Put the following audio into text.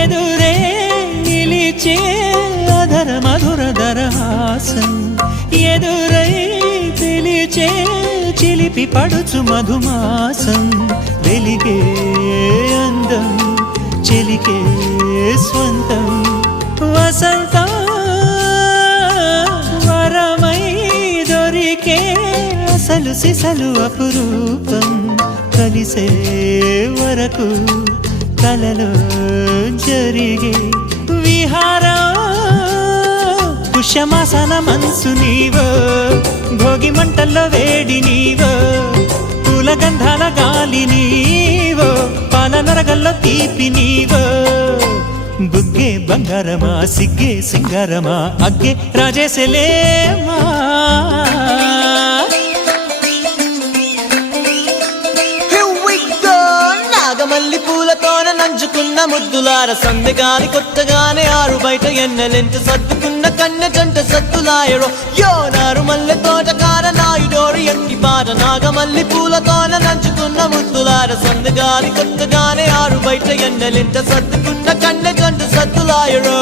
ఎదురే నిలిచే అధర మధుర దరహాసం ఎదురై పిలిచే చిలిపి పడుచు మధుమాసం వెలిగే అందం చెలికే స్వంతం వసంతం వరమై దొరికే అసలు సిసలు అపురూపం కలిసే వరకు కలలో జరిగే విహారం పుష్యమాసన మనసు నీవో భోగి మంటల్లో వేడి నీవో పూల గంధాల గాలి నీవో పాల నరగల్లో తీపి నీవో బుగ్గే బంగారమా సిగ్గే సింగారమా అగ్గే రాజేసలేమా మల్లి పూలతోన నంచుకున్న ముద్దులార సందెగాని కొత్తగానే ఆరు బయట ఎన్నెలెంట సర్దుకున్న కన్నె జంట సత్తులాయరో యోనారు మల్లె తోటకార నాయుడోరు ఎట్టి పాట నాగమల్లి పూలతోన నంచుకున్న ముద్దులార సందెగాని కొత్తగానే ఆరు బయట ఎన్నెలెంట సర్దుకున్న కన్నె జంట సత్తులాయరో